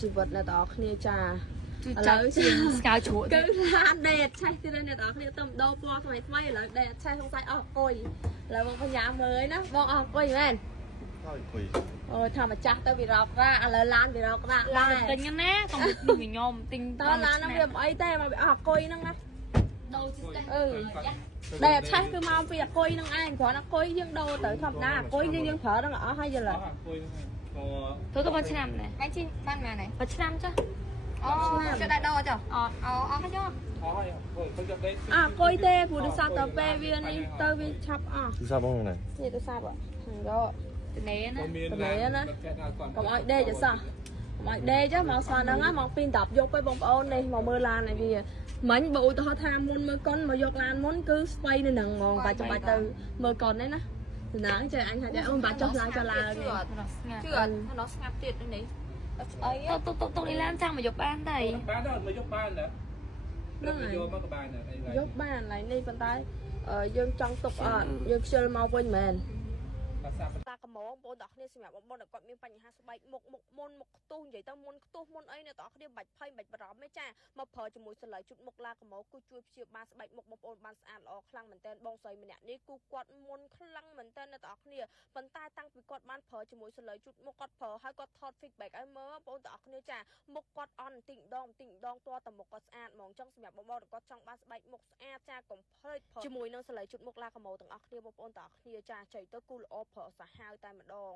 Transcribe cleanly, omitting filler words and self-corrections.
ជីវិតអ្នកទាំងអស់គ្នាចាឥឡូវស្កៅជ្រក់គឺឡានដេតឆេះទៀតអ្នកទាំងអស់គ្នាទៅម្ដងពណ៌ថ្មីថ្មីឥឡូវដេតឆេះសង្ស័យអស់អង្គុយឥឡូវបងបញ្ញាមើលណាបងអស់អង្គុយមែនអូថាម្ចាស់ទៅវិរោករ៉ាឥឡូវឡានវិរោករ៉ាឡានទិញណាកុំពីខ្ញុំទិញតើឡានហ្នឹងវាមិនអីទេមកវាអស់អង្គុយហ្នឹងណាដូរទីស្ទះដេតឆេះគឺមកពីអង្គុយហ្នឹងឯងគ្រាន់អង្គុយយើងដូរទៅធម្មតាអង្គុយយើងប្រើហ្នឹងអស់ហើយយល់ទៅក៏បានឆ្នាំដែរបាញ់ជីបានម៉ានហើយបានឆ្នាំចាអូចុះដាក់ដោចុះអត់អស់ហើយចុះអង្គុយទេព្រោះដូចសាទៅពេលវានេះទៅវាឆាប់អស់ទូរស័ព្ទបងណានេះទូរស័ព្ទហ្នឹងយកទៅណែណាទៅណែណាកុំឲ្យដេកចសោះកុំឲ្យដេកចុះមកស្វាហ្នឹងមកពី10យប់ទៅបងប្អូននេះមកមើលឡានឲ្យវាមិញបើឧទាហរណ៍ថាមុនមើលកុនមកយកឡានមុនគឺស្បៃនៅហ្នឹងហ្មងបាច់ចាំបាច់ទៅមើលកុនទេណាដំណើរចេះអញថាចេះអូនបាច់ចុះឡើងចុះឡើងជឿអត់nóស្ងាត់ទៀតនេះអីតុនេះឡានចាំមកយកបានតែបានដល់មកយកបានណានឹងយកមកក៏បានដែរយកបានឡើយនេះប៉ុន្តែយើងចង់ទុកអត់យើងខ្ជិលមកវិញមែនតាកំងបងប្អូនទាំងគ្នាសម្រាប់បងប្អូនដែលគាត់មានបញ្ហាស្បែកមុខមុនមុខខ្ទុះនិយាយទៅមុនខ្ទុះមុនអីអ្នកទាំងគ្នាបាច់ភ័យបាច់បារម្ភទេចាមកប្រើជាមួយសឡៃជូតមុខឡាកំងគឺជួយព្យាបាលស្បែកមុខបងប្អូនបានស្អាតល្អខ្លាំងមែនទែនបងស្រីម្នាក់នេះគឺគាត់មុនខ្លាំងមែនទែនអ្នកទាំងគ្នាប៉ុន្តែតាំងពីគាត់បានប្រើជាមួយសឡៃជូតមុខគាត់ប្រើហើយគាត់ថត feedback ឲ្យមើលបងប្អូនទាំងគ្នាចាមុខគាត់អន់បន្តិចម្ដងទាល់តែមុខគាត់ស្អាតហ្មងចឹងសម្រាប់បងប្អូនគាត់ចង់បានស្បែកមុខស្អាតចាកុំភ្លេចជាមួយនឹងសឡៃជូតមុខឡាកំងទាំងអស់គ្នាបងប្អូនទាំងគ្នាចាចៃទៅគូល្អប្រើសាហាវតែម្ដង